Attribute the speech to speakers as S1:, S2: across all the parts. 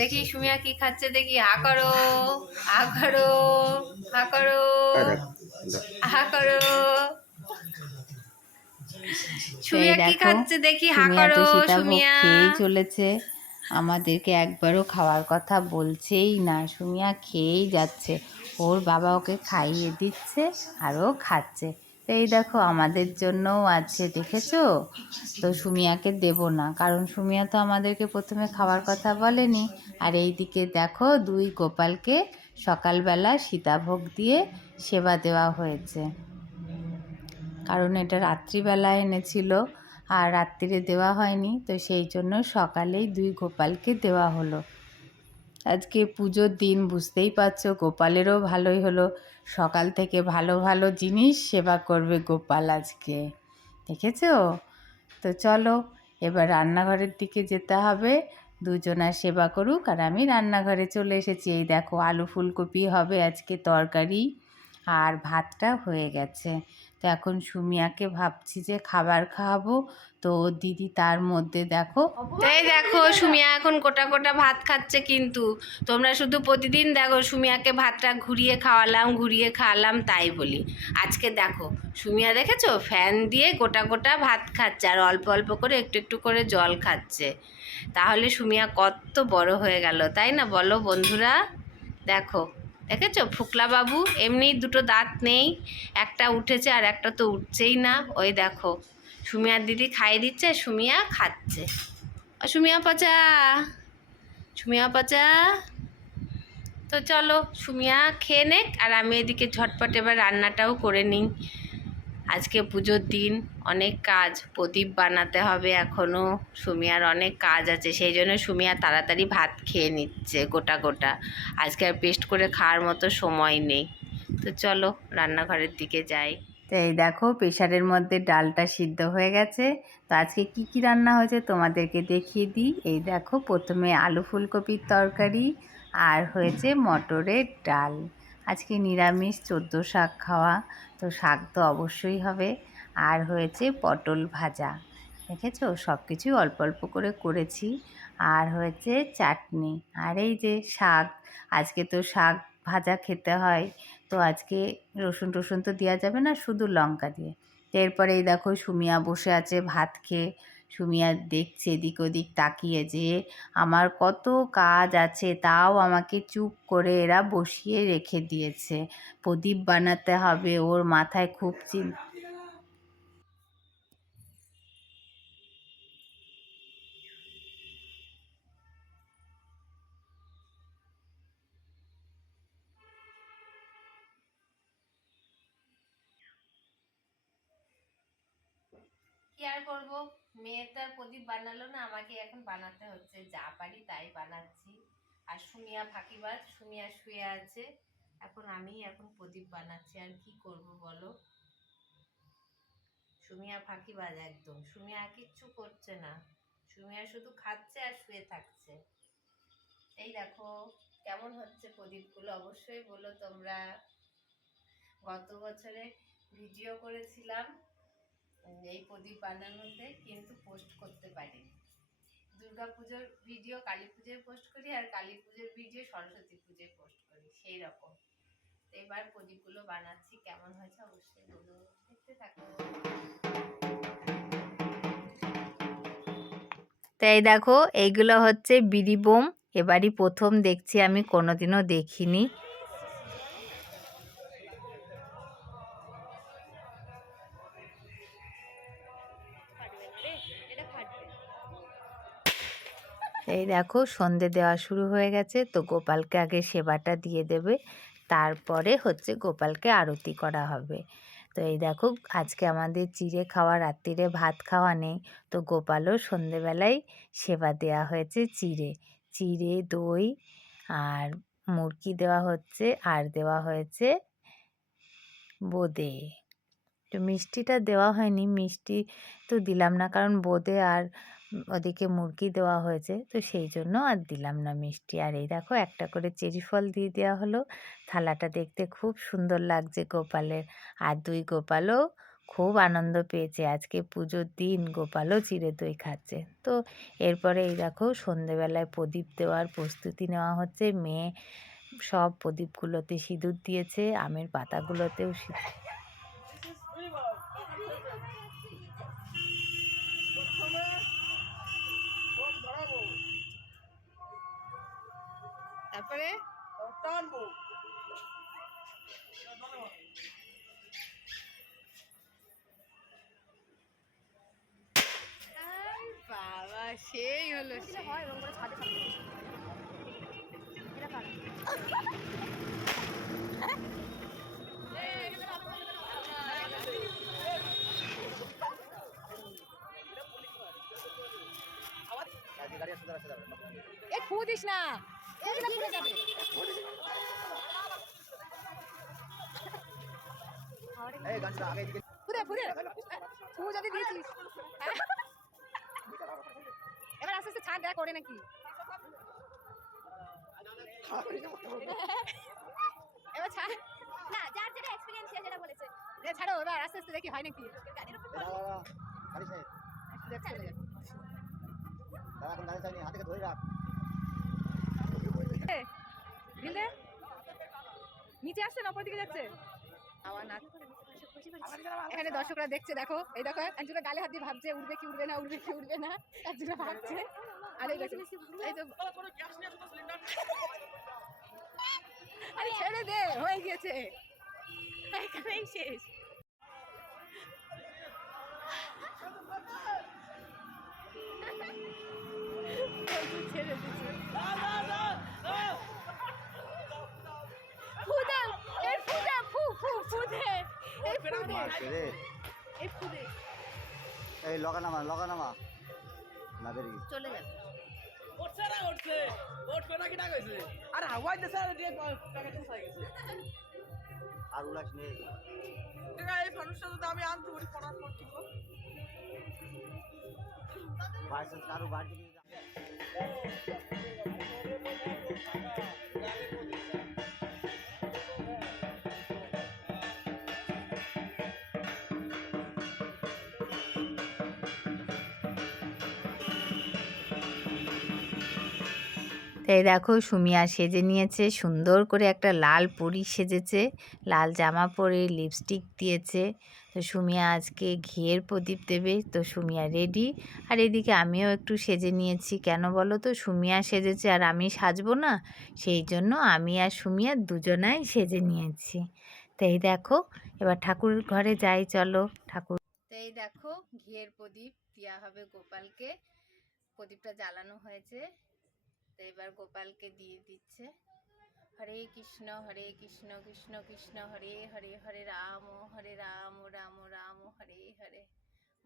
S1: দেখি সুমিয়া কি খাচ্ছে দেখি আ করো আ করো আ করো আ করো সুমিয়া কি খাচ্ছে দেখি হা করো সুমিয়া চলেছে আমাদেরকে একবারও খাওয়ার কথা বলছেই না সুমিয়া খেয়েই যাচ্ছে ওর বাবা ওকে খাইয়ে দিচ্ছে আর খাচ্ছে তো এই দেখো আমাদের জন্যও আছে দেখেছো তো সুমিয়াকে দেব না কারণ সুমিয়া তো আমাদেরকে প্রথমে খাওয়ার কথা বলেনি আর এই দিকে দেখো দুই গোপালকে সকালবেলা সীতাভোগ দিয়ে সেবা দেওয়া হয়েছে কারণ এটা রাত্রিবেলা এনেছিল আর রাত্রিরে দেওয়া হয়নি তো সেই জন্য সকালেই দুই গোপালকে দেওয়া হলো আজকে পুজোর দিন বুঝতেই পারছো গোপালেরও ভালোই হলো সকাল থেকে ভালো ভালো জিনিস সেবা করবে গোপাল আজকে দেখেছ তো চলো এবার রান্নাঘরের দিকে যেতে হবে দুজনার সেবা করুক আর আমি রান্নাঘরে চলে এসেছি এই দেখো আলু ফুলকপি হবে আজকে তরকারি আর ভাতটা হয়ে গেছে তো এখন সুমিয়াকে ভাবছি যে খাবার খাওয়াবো তো দিদি তার মধ্যে দেখো তাই দেখো সুমিয়া এখন কোটা কোটা ভাত খাচ্ছে কিন্তু তোমরা শুধু প্রতিদিন দেখো সুমিয়াকে ভাতটা ঘুরিয়ে খাওয়ালাম ঘুরিয়ে খাওয়ালাম তাই বলি আজকে দেখো সুমিয়া দেখেছো ফ্যান দিয়ে গোটা গোটা ভাত খাচ্ছে আর অল্প অল্প করে একটু একটু করে জল খাচ্ছে তাহলে সুমিয়া কত বড় হয়ে গেল তাই না বলো বন্ধুরা দেখো দেখেছো ফুকলাবাবু এমনি দুটো দাঁত নেই একটা উঠেছে আর একটা তো উঠছেই না ওই দেখো সুমিয়ার দিদি খাইয়ে দিচ্ছে সুমিয়া খাচ্ছে সুমিয়া পচা সুমিয়া পচা তো চলো সুমিয়া খেয়ে নেক আর আমি এদিকে ঝটপট এবার রান্নাটাও করে নিই আজকে পুজোর দিন অনেক কাজ প্রদীপ বানাতে হবে এখনও সুমিয়ার অনেক কাজ আছে সেই জন্য সুমিয়া তাড়াতাড়ি ভাত খেয়ে নিচ্ছে গোটা গোটা আজকে আর পেস্ট করে খাওয়ার মতো সময় নেই তো চলো রান্নাঘরের দিকে যাই তো এই দেখো প্রেশারের মধ্যে ডালটা সিদ্ধ হয়ে গেছে তো আজকে কি কি রান্না হয়েছে তোমাদেরকে দেখিয়ে দিই এই দেখো প্রথমে আলু ফুলকপির তরকারি আর হয়েছে মটরের ডাল আজকে নিরামিষ চোদ্দো শাক খাওয়া তো শাক তো অবশ্যই হবে আর হয়েছে পটল ভাজা দেখেছো সব কিছুই অল্প অল্প করে করেছি আর হয়েছে চাটনি আর এই যে শাক আজকে তো শাক ভাজা খেতে হয় তো আজকে রসুন টসুন তো দেওয়া যাবে না শুধু লঙ্কা দিয়ে তো এরপরে এই দেখো সুমিয়া বসে আছে ভাত খেয়ে সুমিয়া দেখছে এদিক ওদিক তাকিয়ে যে আমার কত কাজ আছে তাও আমাকে চুপ করে এরা বসিয়ে রেখে দিয়েছে প্রদীপ বানাতে হবে ওর মাথায় খুব চিন্তা কি আর করবো মেয়ে তো আর প্রদীপ বানালো না আমাকে এখন বানাতে হচ্ছে যা পারি তাই বানাচ্ছি আর সুমিয়া ফাঁকিবাজ সুমিয়া শুয়ে আছে এখন আমি এখন প্রদীপ বানাচ্ছি আর কি করব বলো সুমিয়া ফাঁকিবাজ একদম সুমিয়া কিচ্ছু করছে না সুমিয়া শুধু খাচ্ছে আর শুয়ে থাকছে এই দেখো কেমন হচ্ছে প্রদীপগুলো অবশ্যই বলো তোমরা গত বছরে ভিডিও করেছিলাম এই প্রদীপ বানানোতে কিন্তু পোস্ট করতে পারি দুর্গা পুজোর ভিডিও কালী পুজোয় পোস্ট করি আর কালী পুজোর ভিডিও সরস্বতী পুজোয় পোস্ট করি সেই রকম এবার প্রদীপগুলো বানাচ্ছি কেমন হয়েছে অবশ্যই বলো দেখতে থাকো তাই দেখো এইগুলো হচ্ছে বিড়ি বোম এবারই প্রথম দেখছি আমি কোনোদিনও দেখিনি এই দেখো সন্ধে দেওয়া শুরু হয়ে গেছে তো গোপালকে আগে সেবাটা দিয়ে দেবে তারপরে হচ্ছে গোপালকে আরতি করা হবে তো এই দেখো আজকে আমাদের চিড়ে খাওয়া রাত্রিরে ভাত খাওয়া নেই তো গোপালও সন্ধেবেলায় সেবা দেওয়া হয়েছে চিড়ে চিড়ে দই আর মুরগি দেওয়া হচ্ছে আর দেওয়া হয়েছে বোদে তো মিষ্টিটা দেওয়া হয়নি মিষ্টি তো দিলাম না কারণ বোদে আর ওদিকে মুরগি দেওয়া হয়েছে তো সেই জন্য আর দিলাম না মিষ্টি আর এই দেখো একটা করে চেরি ফল দিয়ে দেওয়া হলো থালাটা দেখতে খুব সুন্দর লাগছে গোপালের আর দুই গোপালও খুব আনন্দ পেয়েছে আজকে পুজোর দিন গোপালও চিড়ে দই খাচ্ছে তো এরপরে এই দেখো সন্ধেবেলায় প্রদীপ দেওয়ার প্রস্তুতি নেওয়া হচ্ছে মেয়ে সব প্রদীপগুলোতে সিঁদুর দিয়েছে আমের পাতাগুলোতেও সিঁদুর তারপরে টানবো
S2: বাবা সেই হলো এ না এবার আস্তে আস্তে ছাড় দেখা করে নাকি এবার ছাড় না যার যেটা এক্সপিরিয়েন্স বলেছে যে ছাড়ো এবার আস্তে আস্তে দেখি হয় নাকি গাড়ির দাদা এখন গাড়ি হাতে ধরে রাখ ভিলদে নিচে আসছেন অপর দিকে যাচ্ছে আবার না এখানে দর্শকরা দেখছে দেখো এই দেখো একজনের গালে হাত দিয়ে ভাবছে উঠবে কি উঠবে না উঠবে কি উঠবে না একজন ভাবছে আরে এই দেখো এই তো আরে ছেড়ে দে হয়ে গেছে এখানেই শেষ ছেড়ে দিচ্ছে আছে রে
S3: এই লগা নামা লগা নামা না বেরিয়ে
S4: চলে যাবে উঠছে না না কইছে আরে হাওয়াই আর দিয়ে প্যাকেট ফাই গেছে আর উলাস নেই এই ফানুসটা আমি আনতে পারি পড়ার পর কি কারো বাড়ি
S1: তাই দেখো সুমিয়া সেজে নিয়েছে সুন্দর করে একটা লাল পরি সেজেছে লাল জামা পরে লিপস্টিক দিয়েছে তো সুমিয়া আজকে ঘিয়ের প্রদীপ দেবে তো সুমিয়া রেডি আর এদিকে আমিও একটু সেজে নিয়েছি কেন বলো তো সুমিয়া সেজেছে আর আমি সাজবো না সেই জন্য আমি আর সুমিয়া দুজনাই সেজে নিয়েছি তাই দেখো এবার ঠাকুর ঘরে যাই চলো ঠাকুর তাই দেখো ঘিয়ের প্রদীপ দেওয়া হবে গোপালকে প্রদীপটা জ্বালানো হয়েছে তো এবার গোপালকে দিয়ে দিচ্ছে হরে কৃষ্ণ হরে কৃষ্ণ কৃষ্ণ কৃষ্ণ হরে হরে হরে রাম হরে রাম রাম রাম হরে হরে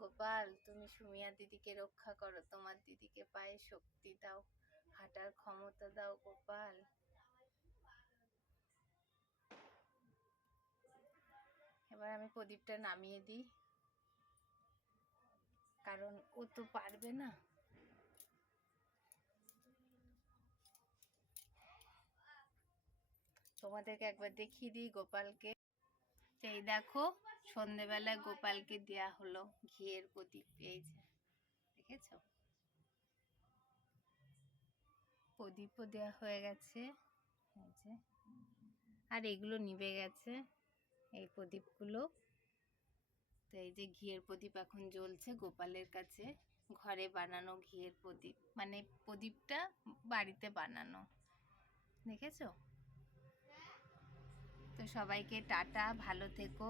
S1: গোপাল তুমি সুমিয়া দিদিকে রক্ষা করো তোমার দিদিকে পায়ে শক্তি দাও হাঁটার ক্ষমতা দাও গোপাল এবার আমি প্রদীপটা নামিয়ে দিই কারণ ও তো পারবে না তোমাদেরকে একবার দেখিয়ে দিই গোপালকে এই দেখো সন্ধেবেলায় গোপালকে দেয়া হলো ঘিয়ের প্রদীপ এই যে দেখেছ প্রদীপও দেওয়া হয়ে গেছে এই যে আর এগুলো নিবে গেছে এই প্রদীপগুলো তো এই যে ঘিয়ের প্রদীপ এখন জ্বলছে গোপালের কাছে ঘরে বানানো ঘিয়ের প্রদীপ মানে প্রদীপটা বাড়িতে বানানো দেখেছো তো সবাইকে টাটা ভালো থেকো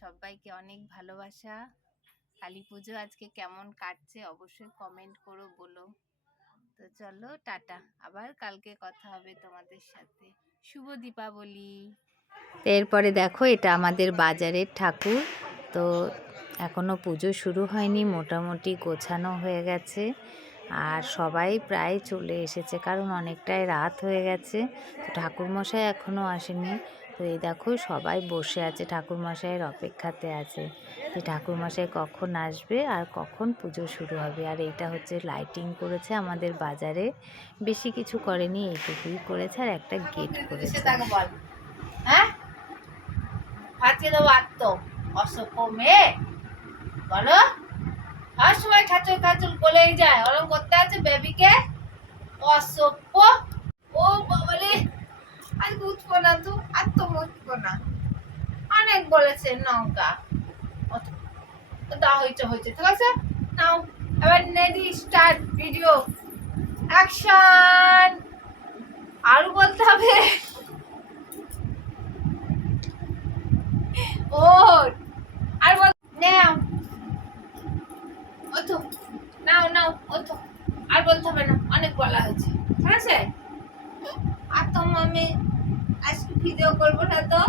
S1: সবাইকে অনেক ভালোবাসা কালী পুজো আজকে কেমন কাটছে অবশ্যই কমেন্ট করো বলো তো চলো টাটা আবার কালকে কথা হবে তোমাদের সাথে শুভ দীপাবলি এরপরে দেখো এটা আমাদের বাজারের ঠাকুর তো এখনও পুজো শুরু হয়নি মোটামুটি গোছানো হয়ে গেছে আর সবাই প্রায় চলে এসেছে কারণ অনেকটাই রাত হয়ে গেছে তো ঠাকুরমশাই এখনও আসেনি তো এই দেখো সবাই বসে আছে ঠাকুরমশাইয়ের অপেক্ষাতে আছে যে ঠাকুরমশাই কখন আসবে আর কখন পুজো শুরু হবে আর এইটা হচ্ছে লাইটিং করেছে আমাদের বাজারে বেশি কিছু করেনি এইটুকুই করেছে আর একটা গেট করেছে হ্যাঁ আত্ম বলো আর সময় খাচল খাচল বলেই যায় ওরকম করতে আছে বেবিকে অসভ্য ও বলে উঠব না তো আর তো না অনেক বলেছে নৌকা দা ঠিক আছে নাও এবার নেডি স্টার্ট ভিডিও অ্যাকশন আরো বলতে হবে ওর আর বল ওঠো নাও নাও ওঠো আর বলতে হবে না অনেক বলা হয়েছে ঠিক আছে আর তো আমি আজকে ভিডিও করবো না তো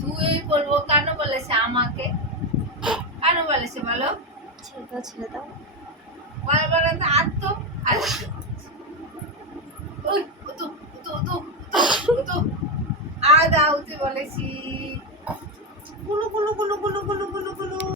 S1: তুই বলবো কেন বলেছে আমাকে কেন বলেছে বলো ছেড়ে দাও ছেড়ে দাও বলা বলা তো আর তো আর ওই তো তো আদা উঠে বলেছি গুলু গুলু গুলু গুলু গুলু গুলু গুলু